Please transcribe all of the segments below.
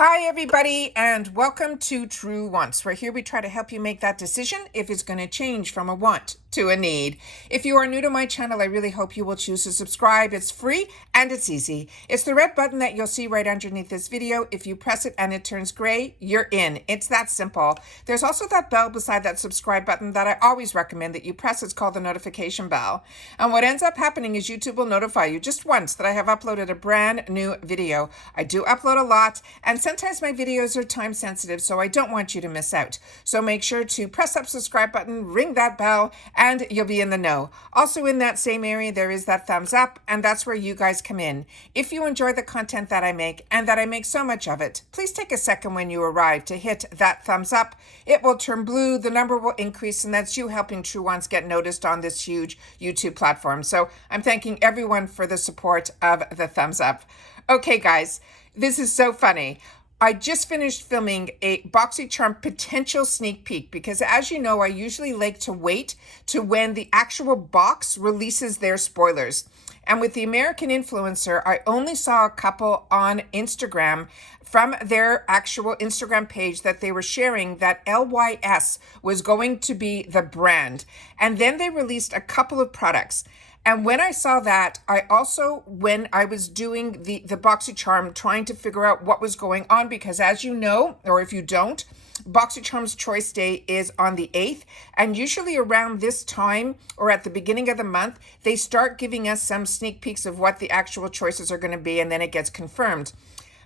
Hi, everybody, and welcome to True Wants, where here we try to help you make that decision if it's going to change from a want to a need. If you are new to my channel, I really hope you will choose to subscribe. It's free and it's easy. It's the red button that you'll see right underneath this video. If you press it and it turns gray, you're in. It's that simple. There's also that bell beside that subscribe button that I always recommend that you press. It's called the notification bell. And what ends up happening is YouTube will notify you just once that I have uploaded a brand new video. I do upload a lot, and sometimes my videos are time sensitive, so I don't want you to miss out. So make sure to press that subscribe button, ring that bell, and you'll be in the know. Also in that same area, there is that thumbs up, and that's where you guys come in. If you enjoy the content that I make, and that I make so much of it, please take a second when you arrive to hit that thumbs up. It will turn blue, the number will increase, and that's you helping True Ones get noticed on this huge YouTube platform. So I'm thanking everyone for the support of the thumbs up. Okay, guys, this is so funny. I just finished filming a Boxycharm potential sneak peek because, as you know, I usually like to wait to when the actual box releases their spoilers. And with the American influencer, I only saw a couple on Instagram from their actual Instagram page that they were sharing that LYS was going to be the brand. And then they released a couple of products. And when I saw that, I also, when I was doing the Boxycharm, trying to figure out what was going on, because as you know, or if you don't, Boxycharm's Choice Day is on the 8th. And usually around this time, or at the beginning of the month, they start giving us some sneak peeks of what the actual choices are going to be, and then it gets confirmed.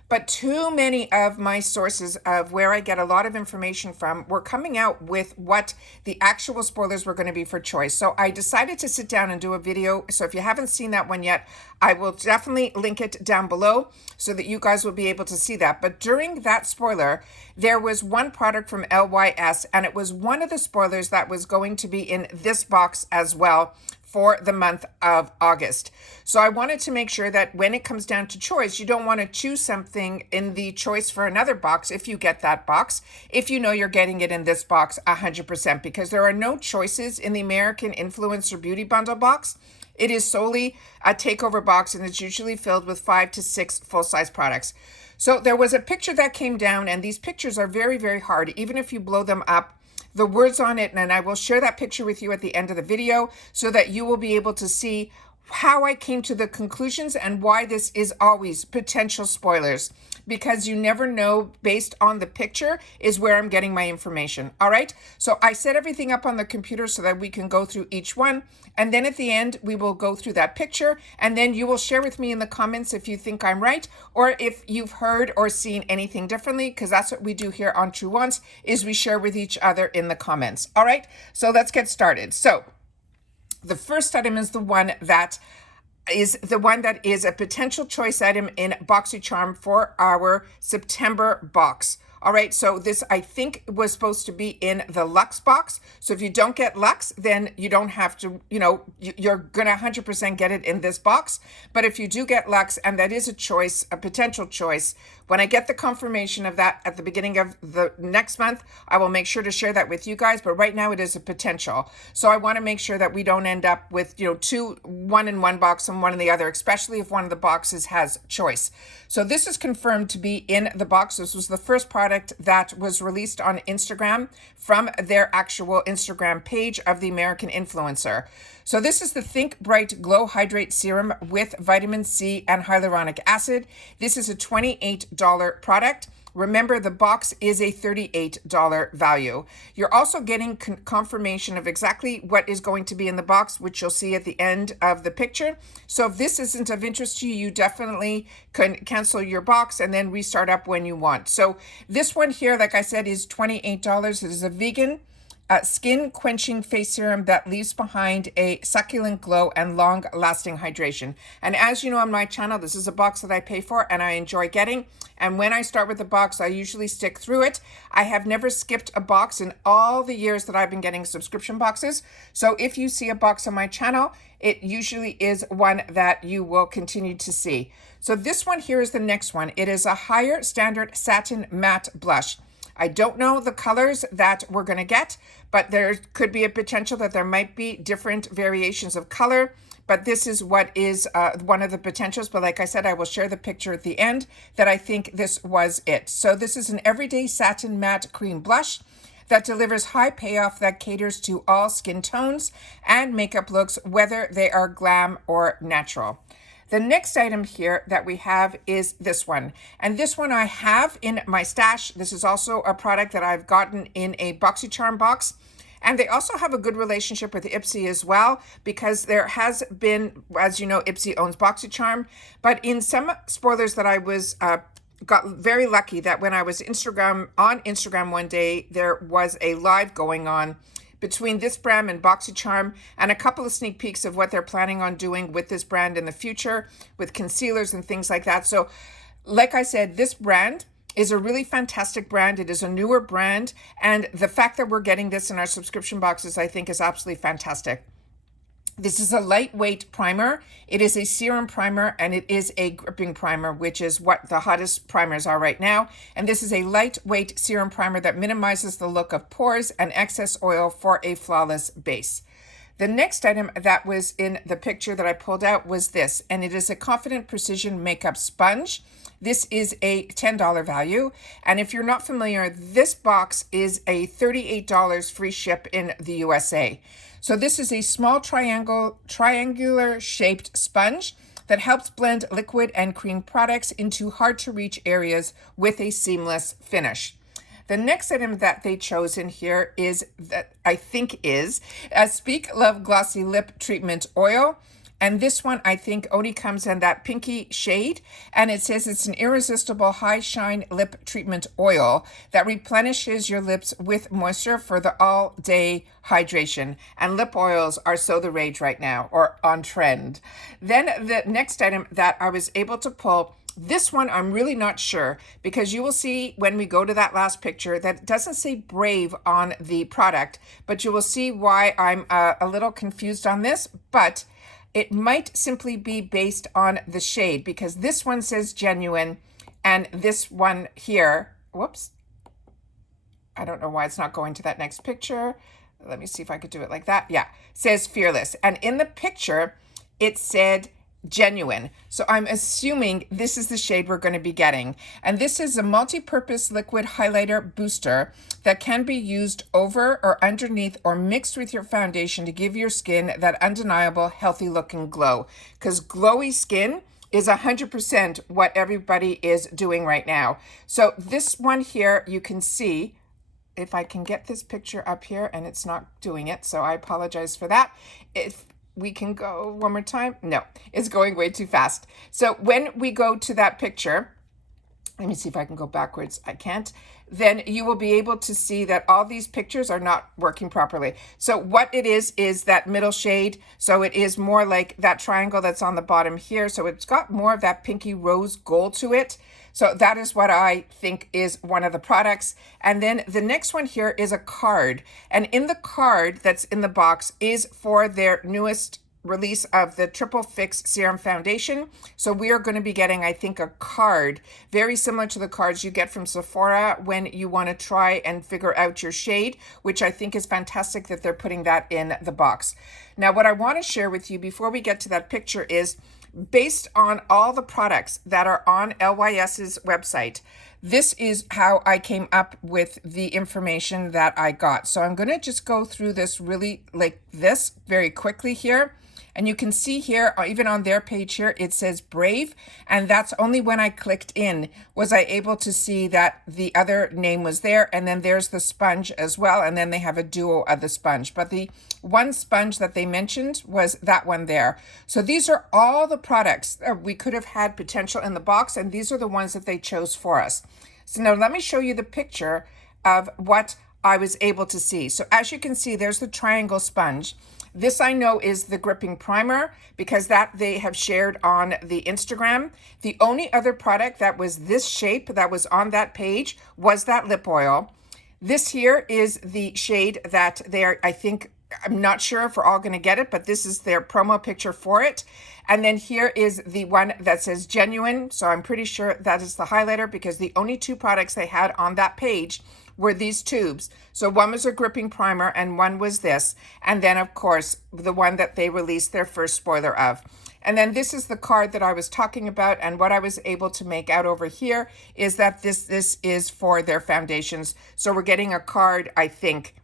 But too many of my sources of where I get a lot of information from were coming out with what the actual spoilers were going to be for Choice. So I decided to sit down and do a video. So if you haven't seen that one yet, I will definitely link it down below so that you guys will be able to see that. But during that spoiler, there was one product from LYS, and it was one of the spoilers that was going to be in this box as well for the month of August. So I wanted to make sure that when it comes down to choice, you don't want to choose something in the choice for another box if you get that box, if you know you're getting it in this box 100%, because there are no choices in the American Influencer Beauty Bundle box. It is solely a takeover box, and it's usually filled with 5 to 6 full-size products. So there was a picture that came down, and these pictures are very, very hard, even if you blow them up. The words on it, and I will share that picture with you at the end of the video so that you will be able to see how I came to the conclusions and why this is always potential spoilers, because you never know based on the picture is where I'm getting my information. All right. So I set everything up on the computer so that we can go through each one. And then at the end, we will go through that picture, and then you will share with me in the comments if you think I'm right, or if you've heard or seen anything differently, because that's what we do here on True Wants, is we share with each other in the comments. All right. So let's get started. So the first item is the one that is a potential choice item in Boxycharm for our September box. All right, so this I think was supposed to be in the Luxe box. So if you don't get Luxe, then you don't have to, you're going to 100% get it in this box. But if you do get Luxe, and that is a choice, a potential choice, when I get the confirmation of that at the beginning of the next month, I will make sure to share that with you guys. But right now it is a potential. So I want to make sure that we don't end up with, one in one box and one in the other, especially if one of the boxes has choice. So this is confirmed to be in the box. This was the first product that was released on Instagram from their actual Instagram page of the American influencer. So this is the Think Bright Glow Hydrate Serum with vitamin C and hyaluronic acid. This is a $28 product. Remember, the box is a $38 value. You're also getting confirmation of exactly what is going to be in the box, which you'll see at the end of the picture. So if this isn't of interest to you, you definitely can cancel your box and then restart up when you want. So this one here, like I said, is $28. It is a vegan skin quenching face serum that leaves behind a succulent glow and long lasting hydration. And as you know on my channel, this is a box that I pay for and I enjoy getting. And when I start with the box, I usually stick through it. I have never skipped a box in all the years that I've been getting subscription boxes. So if you see a box on my channel, it usually is one that you will continue to see. So this one here is the next one. It is a higher standard satin matte blush. I don't know the colors that we're going to get, but there could be a potential that there might be different variations of color. but this is what is one of the potentials. But like I said, I will share the picture at the end that I think this was it. So this is an everyday satin matte cream blush that delivers high payoff that caters to all skin tones and makeup looks, whether they are glam or natural. The next item here that we have is this one. And this one I have in my stash. This is also a product that I've gotten in a Boxycharm box. And they also have a good relationship with Ipsy as well, because there has been, as you know, Ipsy owns Boxycharm. But in some spoilers that I was got very lucky that when I was on Instagram one day, there was a live going on between this brand and Boxycharm, and a couple of sneak peeks of what they're planning on doing with this brand in the future with concealers and things like that. So like I said, this brand is a really fantastic brand. It is a newer brand, and the fact that we're getting this in our subscription boxes, I think, is absolutely fantastic. This is a lightweight primer. It is a serum primer, and it is a gripping primer, which is what the hottest primers are right now. And this is a lightweight serum primer that minimizes the look of pores and excess oil for a flawless base. The next item that was in the picture that I pulled out was this, and it is a Confident Precision Makeup Sponge. This is a $10 value. And if you're not familiar, this box is a $38 free ship in the USA. So this is a small triangular shaped sponge that helps blend liquid and cream products into hard to reach areas with a seamless finish. The next item that they chose in here is a Speak Love Glossy Lip Treatment Oil. And this one, I think, only comes in that pinky shade. And it says it's an irresistible high shine lip treatment oil that replenishes your lips with moisture for the all day hydration. And lip oils are so the rage right now, or on trend. Then the next item that I was able to pull, this one I'm really not sure, because you will see when we go to that last picture that it doesn't say Brave on the product, but you will see why I'm a little confused on this. But it might simply be based on the shade, because this one says Genuine, and this one here, whoops, I don't know why it's not going to that next picture. Let me see if I could do it like that. Yeah, says Fearless. And in the picture, it said Genuine. So I'm assuming this is the shade we're going to be getting. And this is a multi-purpose liquid highlighter booster that can be used over or underneath or mixed with your foundation to give your skin that undeniable healthy looking glow. Because glowy skin is 100% what everybody is doing right now. So this one here, you can see, if I can get this picture up here, and it's not doing it, so I apologize for that. If we can go one more time. No, it's going way too fast. So when we go to that picture, let me see if I can go backwards. I can't. Then you will be able to see that all these pictures are not working properly. So what it is that middle shade. So it is more like that triangle that's on the bottom here. So it's got more of that pinky rose gold to it. So that is what I think is one of the products. And then the next one here is a card. And in the card that's in the box is for their newest release of the Triple Fix Serum Foundation. So we are going to be getting, I think, a card very similar to the cards you get from Sephora when you want to try and figure out your shade, which I think is fantastic that they're putting that in the box. Now, what I want to share with you before we get to that picture is, based on all the products that are on LYS's website, this is how I came up with the information that I got. So I'm going to just go through this really like this very quickly here. And you can see here, even on their page here, it says Brave. And that's only when I clicked in was I able to see that the other name was there. And then there's the sponge as well. And then they have a duo of the sponge. But the one sponge that they mentioned was that one there. So these are all the products that we could have had potential in the box. And these are the ones that they chose for us. So now let me show you the picture of what I was able to see. So as you can see, there's the triangle sponge. This I know is the gripping primer because that they have shared on the Instagram. The only other product that was this shape that was on that page was that lip oil. This here is the shade that they are, I think, I'm not sure if we're all going to get it, but this is their promo picture for it. And then here is the one that says genuine. So I'm pretty sure that is the highlighter, because the only two products they had on that page were these tubes. So one was a gripping primer and one was this. And then of course, the one that they released their first spoiler of. And then this is the card that I was talking about, and what I was able to make out over here is that this is for their foundations. So we're getting a card, I think,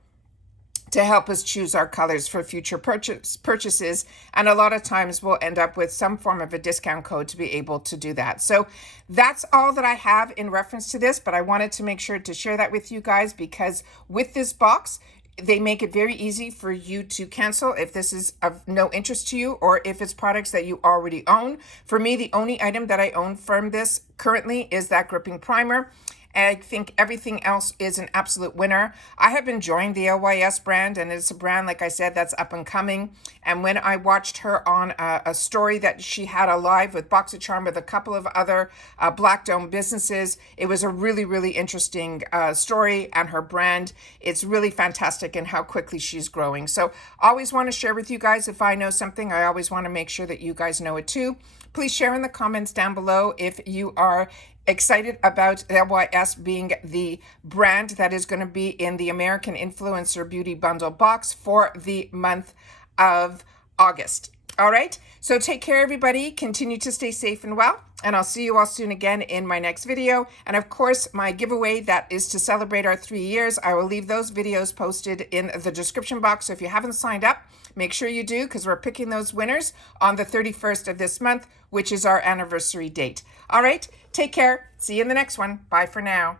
to help us choose our colors for future purchases. And a lot of times we'll end up with some form of a discount code to be able to do that. So that's all that I have in reference to this, but I wanted to make sure to share that with you guys, because with this box, they make it very easy for you to cancel if this is of no interest to you, or if it's products that you already own. For me, the only item that I own from this currently is that gripping primer. And I think everything else is an absolute winner. I have been enjoying the LYS brand, and it's a brand, like I said, that's up and coming. And when I watched her on a story that she had a live with Boxycharm with a couple of other black-owned businesses, it was a really, really interesting story, and her brand, it's really fantastic in how quickly she's growing. So always want to share with you guys if I know something. I always want to make sure that you guys know it too. Please share in the comments down below if you are excited about LYS being the brand that is going to be in the American Influencer Beauty Bundle box for the month of August. All right, so take care, everybody. Continue to stay safe and well, and I'll see you all soon again in my next video. And of course, my giveaway that is to celebrate our 3 years, I will leave those videos posted in the description box. So if you haven't signed up, make sure you do, because we're picking those winners on the 31st of this month, which is our anniversary date. All right, take care. See you in the next one. Bye for now.